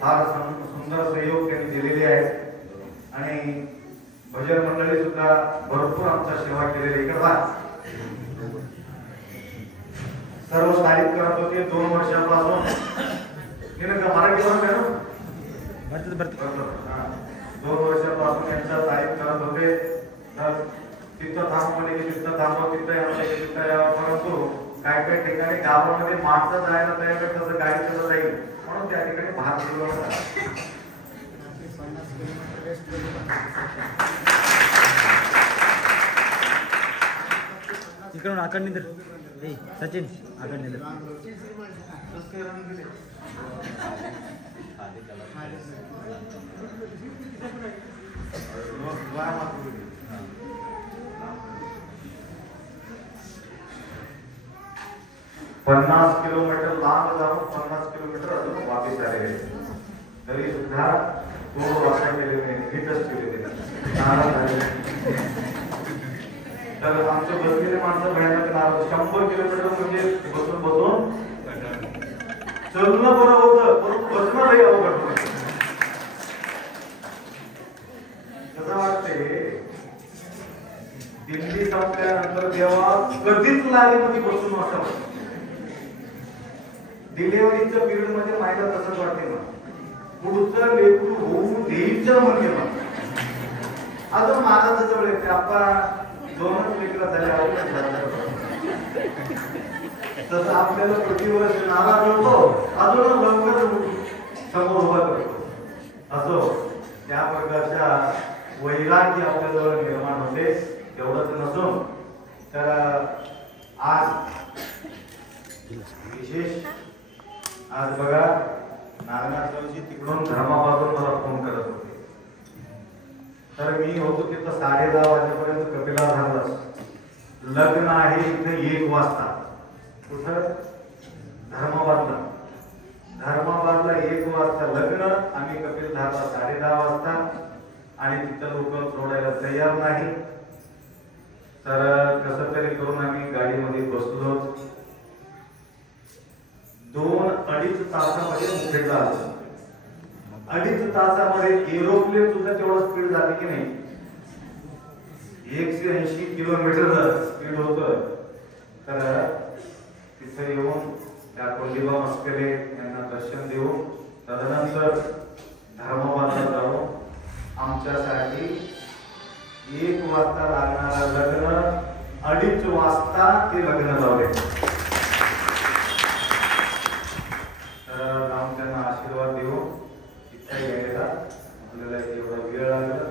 फार सुंदर सहयोग त्यांनी दिलेले आहेत. आणि भजन मंडळी सुद्धा भरपूर आमचा सेवा केलेली. इकडे सर्व तारीफ करत होते 2 वर्षापासून. मराठीवर 2 वर्षापासून यांचा तारीफ करत होते. तर तिथं थांब म्हणजे तिथं थांबव, तिथं यावं, परंतु काय काय ठिकाणी गावामध्ये माणसं जायला तयार तसं गाडी चालत जाईल म्हणून त्या ठिकाणी भात दिलं. इकडून आकड निंदर सचिन आकड निंदर पन्नास किलोमीटर लांब जाऊन 50 किलोमीटर अजून वापस आलेले, तरी सुद्धा 2 वर्ष केलेले फिटच केलेले. तर आमचे बसलेले माणसं भयानक नाराज. 100 किलोमीटर म्हणजे बसून बसून चलणं बरं होतं, पण बसणं लई अवघड. दिंडी संपल्यानंतर जेव्हा कधीच लाईनमध्ये बसून नसावं. डिलिव्हरीच्या पिरियड मध्ये मायला तसंच वाटते ना, पुढचं लेकरू होऊ देईचं म्हणजे मग अजून माझा जवळ येते आपण 2च लेकरं झाले तसं आपल्याला प्रतिवर्ष नारा करतो, अजून लवकर समोर उभा करतो. असो त्या प्रकारच्या वैराग्य आपल्याजवळ निर्माण होते. एवढंच नसून तर आज विशेष आज बघा नारायणजी तिकडून धर्माबादून मला फोन करत होते. तर मी होतो तिथं 10:30 वाजेपर्यंत कपिला झाला. लग्न आहे इथे 1 वाजता. कुठं? धर्माबादला. धर्माबादला 1 वाजता लग्न. आम्ही कपिल धारला 10:30 वाजता आणि तिथं लोक सोडायला तयार नाही. तर कसं तरी करून आम्ही गाडीमध्ये बसलो. 2-2.5 तासामध्ये मुंबईला आलो. 2.5 तासामध्ये एरोप्लेन सुद्धा तेवढं स्पीड जाते की नाही. 180 किलोमीटर स्पीड होतं. तर तिथे येऊन त्या कोंडीबा मस्करे यांना दर्शन देऊन तदनंतर धर्माबादला जाऊन आमच्यासाठी 1 वाजता लागणारं लग्न 2:30 वाजता ते लग्न लावले. तर जाऊन त्यांना आशीर्वाद देऊन इथे यायला आपल्याला एवढा वेळ लागला.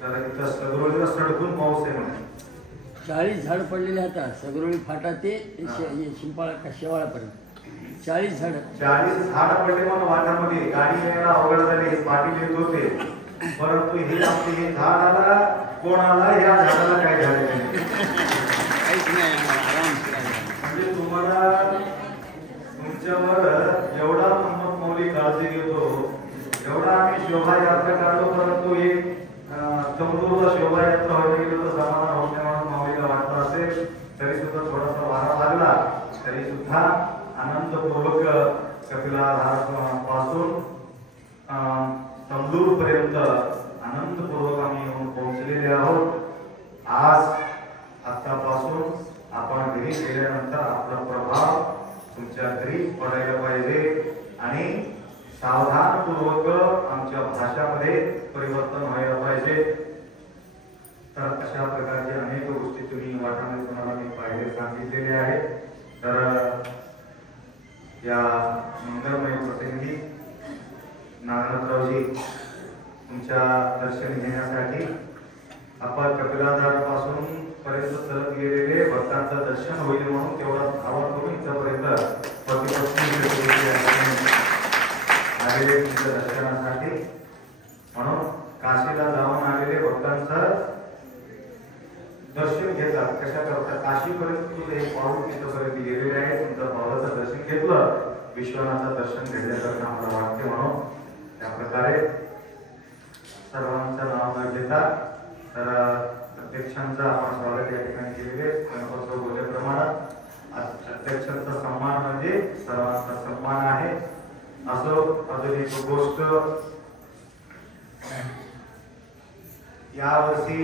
तर इथं सगळं सडकून पाऊस आहे म्हणे. 40 झाड पडलेले आता सगरोळी फाटा ते शिंपाळा का शेवाळापर्यंत 40 झाड. 40 झाड पडले म्हणून वाटामध्ये गाडी यायला अवघड झाली. पाटील येत होते, परंतु हे आपले हे झाड आला कोणाला या झाडाला काय झाले म्हणजे तुम्हाला तुमच्यावर एवढा मोहम्मद मौली काळजी घेतो, एवढा आम्ही शोभायात्रा काढलो, परंतु एक तंबूरला शोभायात्रा व्हायला गेलो तर समाधान होत नाही म्हणून माऊलीला वाटलं असेल. तरी सुद्धा थोडासा वारा लागला तरी सुद्धा आनंदपूर्वक कपिला पासून तंबूर पर्यंत आनंदपूर्वक आम्ही येऊन पोहोचलेले आहोत. आज आतापासून आपण घरी गेल्यानंतर आपला प्रभाव तुमच्या घरी पडायला पाहिजे आणि सावधानपूर्वक आमच्या भाषामध्ये परिवर्तन व्हायला पाहिजे. तर अशा प्रकारचे अनेक गोष्टी तुम्ही वाटामध्ये तुम्हाला मी पाहिले सांगितलेले आहे. तर या मंगलमय प्रसंगी नागनाथरावजी तुमच्या दर्शन घेण्यासाठी आपण कपिलाधार पासून पर्यंत चालत गेलेले भक्तांचं दर्शन होईल म्हणून तेवढा आवाज करून इथपर्यंत आलेले तुमच्या दर्शनासाठी. म्हणून काशीला जाऊन आलेले भक्तांचं दर्शन घेतात. कशा करतात? काशीपर्यंत तुझे हे पाऊल तिथपर्यंत गेलेले आहे. तुमचं पावलाचं दर्शन घेतलं, विश्वनाथचं दर्शन घेतल्यासारखं आम्हाला वाटते. म्हणून त्या प्रकारे सर्वांचं नाव न घेता तर अध्यक्षांचं आपण स्वागत या ठिकाणी केलेले. गणपतराव बोलल्याप्रमाणे अध्यक्षांचा सन्मान म्हणजे सर्वांचा सन्मान आहे. असो अजून एक गोष्ट, यावर्षी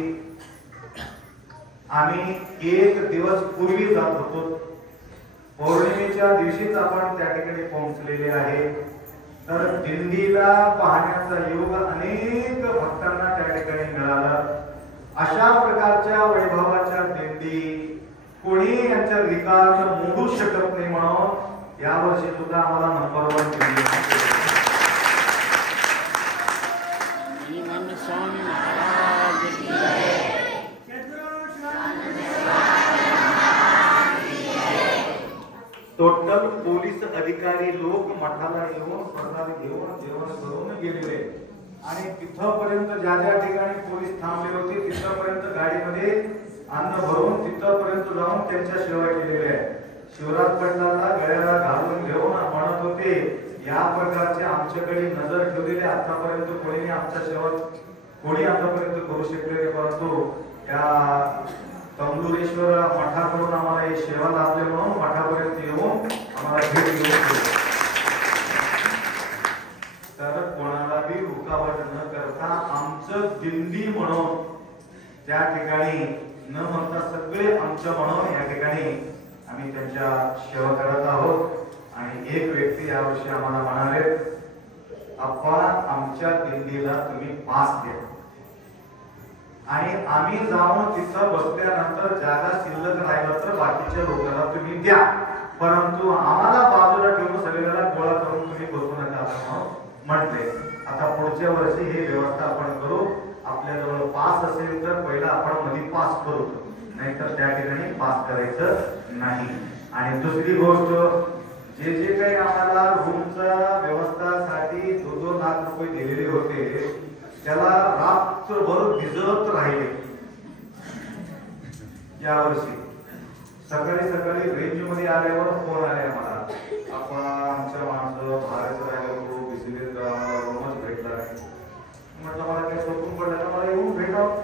आम्ही 1 दिवस पूर्वी जात होतो. पौर्णिमेच्या दिवशीच आपण त्या ठिकाणी पोहोचलेले आहे. तर दिंडीला पाहण्याचा योग अनेक भक्तांना त्या ठिकाणी मिळाला. अशा प्रकारच्या वैभवाच्या दिंडी कोणी यांच्या रिकार्ड मोडू शकत नाही. म्हणून यावर्षी सुद्धा आम्हाला नंबर 1 दिंडी टोटल पोलीस अधिकारी लोक मठाला येऊन प्रसाद घेऊन जेवण करून गेलेले आणि तिथपर्यंत ज्या ज्या ठिकाणी पोलीस थांबले होते तिथपर्यंत गाडीमध्ये अन्न भरून तिथपर्यंत जाऊन त्यांच्या सेवा केलेल्या आहे. शिवराज पंडाला गळ्याला घालून घेऊन म्हणत होते, या प्रकारचे आमच्याकडे नजर ठेवलेले आतापर्यंत कोणी आमच्या सेवा कोणी आतापर्यंत करू शकले, परंतु या तंबुरेश्वर मठाकडून आम्हाला ही सेवा लाभली म्हणून मठापर्यंत येऊन आम्हाला भेट देऊन तर कोणाला बी रुकावट न करता आमचं दिंडी म्हणून त्या ठिकाणी न म्हणता सगळे आमच्या म्हणून या ठिकाणी आम्ही त्यांच्या सेवा करत आहोत. आणि एक व्यक्ती यावर्षी आम्हाला म्हणाले, आप्पा आमच्या दिंडीला तुम्ही पास द्या. आणि आम्ही जाऊन तिथं बसल्यानंतर जागा शिल्लक राहिला तर बाकीच्या लोकांना तुम्ही द्या, परंतु आम्हाला बाजूला ठेवून सगळ्याला गोळा करून तुम्ही बसू नका असं म्हटले. आता पुढच्या वर्षी हे व्यवस्था आपण करू. आपल्याजवळ पास असेल तर पहिला आपण मध्ये पास करू, नाहीतर त्या ठिकाणी पास करायचं नाही. आणि दुसरी गोष्ट, जे जे काही आम्हाला रूमच्या व्यवस्थासाठी 2-2 लाख रुपये दिलेले होते त्याला रात्रभर भिजत राहिले. यावर्षी सकाळी सकाळी रेंज मध्ये आल्यावर फोन आले आम्हाला, आपण आमच्या माणसं बाहेरच राहिलो, भिजले आम्हाला रूमच भेटला नाही. म्हटलं मला काय सोपून पडलं का, मला येऊन भेटावं,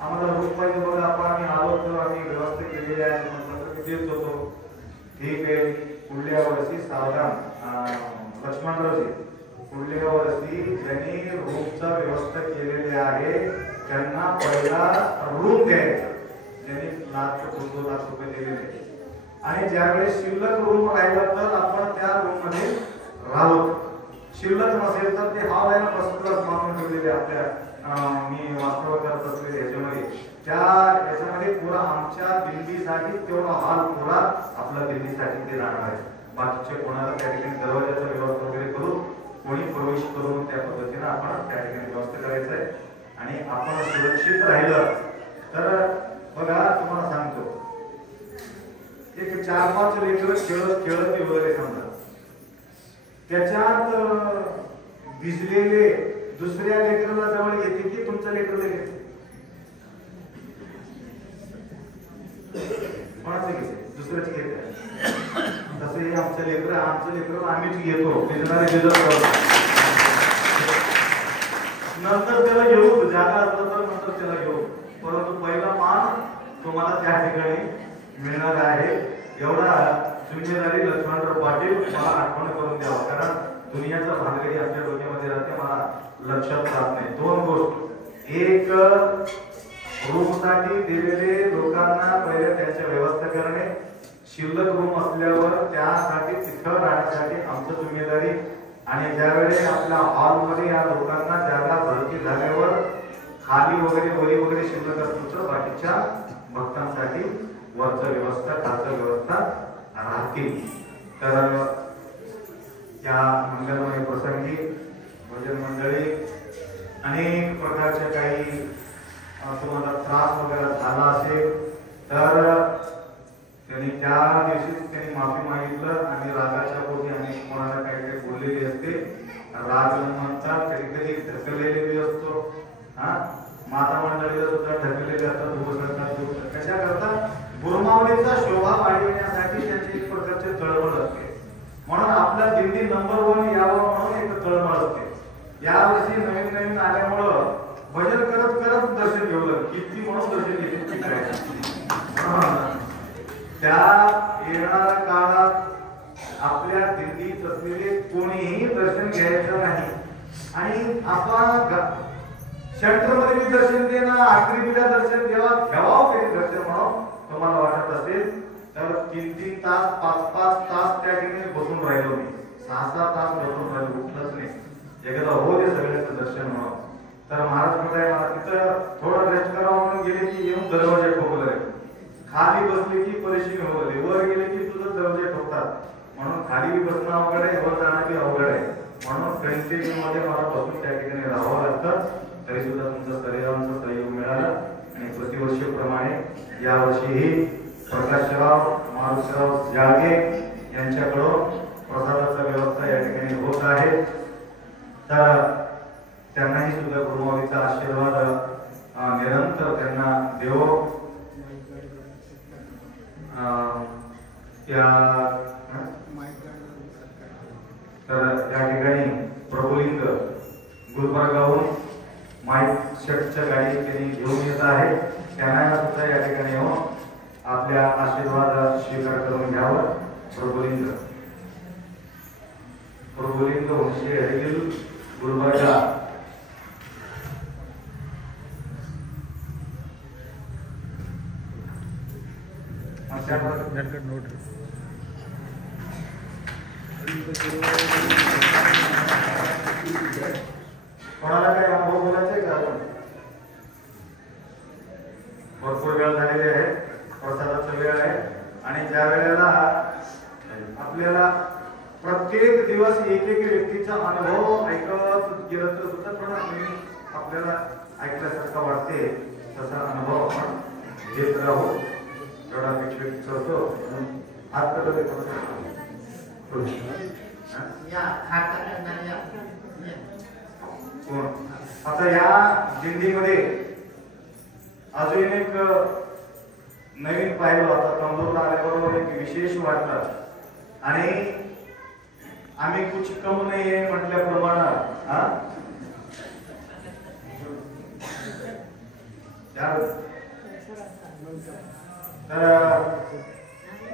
आम्हाला रूम पाहिजे बघा, आपण आम्ही आलो तर आम्ही व्यवस्था केलेली आहे. म्हटलं तर मी देत होतो. ठीक आहे, पुढल्या वर्षी सावधान लक्ष्मणरावजी, पुढल्या वर्षी ज्यांनी रूमचा व्यवस्था केलेली आहे त्यांना पहिला रूम द्यायचा, ज्यांनी 1-2 लाख रुपये दिलेले. आणि ज्यावेळेस शिल्लक रूम राहिला तर आपण त्या रूम मध्ये राहू. शिल्लक नसेल तर ते हॉल आहे ना, फर्स्ट मानून ठेवलेले आपल्या मी वास्तव करत असलेले याच्यामध्ये, त्या याच्यामध्ये पुरा आमच्या दिंडीसाठी तेवढा हॉल पुरा आपल्या दिंडीसाठी ते राहणार आहे. बाकीचे कोणाला त्या ठिकाणी दरवाजाचा व्यवस्था वगैरे करू, कोणी प्रवेश करून त्या पद्धतीने आपण त्या ठिकाणी व्यवस्था करायचं आहे. आणि आपण सुरक्षित राहिलं तर बघा, तुम्हाला सांगतो, एक 4-5 लेकर खेळत खेळत वगैरे समजा, त्याच्यात भिजलेले दुसऱ्या लेकरला जवळ येते की तुमच्या लेकरला येते? कोणाचं घेते? दुसऱ्याच घेते. तसं हे आमचं लेकर आम्हीच घेतो, भिजणारे भिजत. नंतर त्याला घेऊ, जागा असलं तर नंतर त्याला घेऊ, परंतु पहिला मान तुम्हाला त्या ठिकाणी मिळणार आहे. एवढा जिम्मेदारी लक्ष्मणराव पाटील मला आठवण करून द्यावा, कारण दुनियाचा भानगडी आपल्या डोक्यामध्ये राहते, मला लक्षात राहत नाही. 2 गोष्ट, एक रूमसाठी दिलेले लोकांना पहिले त्यांच्या व्यवस्था करणे, शिल्लक रूम असल्यावर त्यासाठी तिथं राहण्यासाठी आमची जिम्मेदारी. आणि ज्यावेळेस आपल्या हॉलमध्ये या लोकांना जागा भरती झाल्यावर खाली वगैरे वरी वगैरे शिल्लक असतो तर बाकीच्या भक्तांसाठी वरचा व्यवस्था खालचा व्यवस्था राहतील. तर या मंगलमय प्रसंगी भजन मंडळी अनेक प्रकारच्या काही तुम्हाला त्रास वगैरे झाला असेल तर त्यांनी त्या दिवशीच त्यांनी माफी मागितलं. आणि रागाच्या पोटी आणि कोणाला काही काही बोललेली असते, राग म्हणतात, कधी कधी ढकललेली असतो. माता मंडळीला सुद्धा ढकललेले असतात. कशा करतात? गुरुमावळीचा शोभा वाढविण्यासाठी त्यांची एक प्रकारची तळमळ असते. म्हणून आपला दिंडी नंबर 1 यावं म्हणून एक तळमळ असते. यावर्षी नवीन नवीन आल्यामुळं भजन करत करत दर्शन घेऊन किती म्हणून दर्शन घेतले त्या येणाऱ्या काळात आपल्या दिंडीत असलेले कोणीही दर्शन घ्यायचं नाही. आणि आपण सेंटर मध्ये मी दर्शन देणं, आखरीला दर्शन घ्यावं तरी दर्शन म्हणून तुम्हाला वाटत असेल तर 3-3 तास 5-5 तास त्या ठिकाणी बसून राहिलो मी, 6-6 तास बसून राहिलो, उठलंच नाही. एकदा हो दे सगळ्यांचं दर्शन म्हणून. तर महाराज म्हणाले मला तिथं थोडं रेस्ट करावं म्हणून गेले की येऊन दरवाजे ठोकले, खाली बसले की परेशानी होते, वर गेले की तुझं दरवाजे ठोकतात. म्हणून खाली बसणं अवघड आहे, वर जाणं बी अवघड आहे. म्हणून कंटिन्यू मध्ये मला बसून त्या ठिकाणी राहावं लागतं. तरी सुद्धा तुमचं सर्वांचं सहयोग मिळालं. आणि प्रतिवर्षीप्रमाणे यावर्षीही प्रकाशराव मारुतीराव जागे यांच्याकडून प्रसादाचा व्यवस्था या ठिकाणी होत आहे. तर त्यांनाही सुद्धा गुरुमाऊलीचा आशीर्वाद निरंतर त्यांना देवो. तर त्या ठिकाणी प्रभुलिंग गुलबर्गाहून माईक शर्टच्या गाडी त्यांनी घेऊन येत आहे. त्यांना सुद्धा या ठिकाणी येऊन आपल्या आशीर्वाद स्वीकार करून घ्यावं. प्रभुलिंग वंशी हरिल गुलबर्गा. माझ्याकडे नोट कोणाला काही अनुभव बोलायचा आहे का आपण? भरपूर वेळ झालेली आहे, प्रसादाचा वेळ आहे आणि ज्या वेळेला आपल्याला प्रत्येक दिवस एक एक व्यक्तीचा अनुभव ऐकत गेलं तर सुद्धा पण आपल्याला ऐकल्यासारखं वाटते तसा अनुभव आपण घेत राहू एवढा अपेक्षा करतो. हात कडे आता या दिंडीमध्ये अजून एक नवीन पाहिलं आता कमजोर आल्याबरोबर एक विशेष वाटलं आणि आम्ही कुछ कम नाही आहे म्हटल्याप्रमाणे तर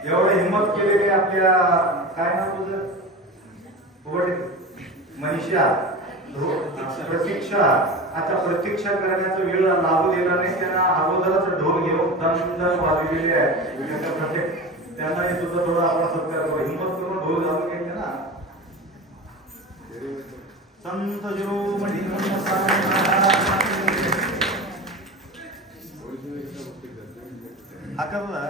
एवढं हिंमत केलेली आपल्या काय नाव तुझं मनीषा प्रतीक्षा आता प्रतीक्षा करण्याचा वेळ लागू दिला नाही. त्यांना अगोदरच ढोल घेऊन दणदण वाजविलेले आहे. त्यांना सुद्धा थोडा आपला सत्कार करू हिंमत करून ढोल घालून घेतले ना. संत शिरोमणी हा करला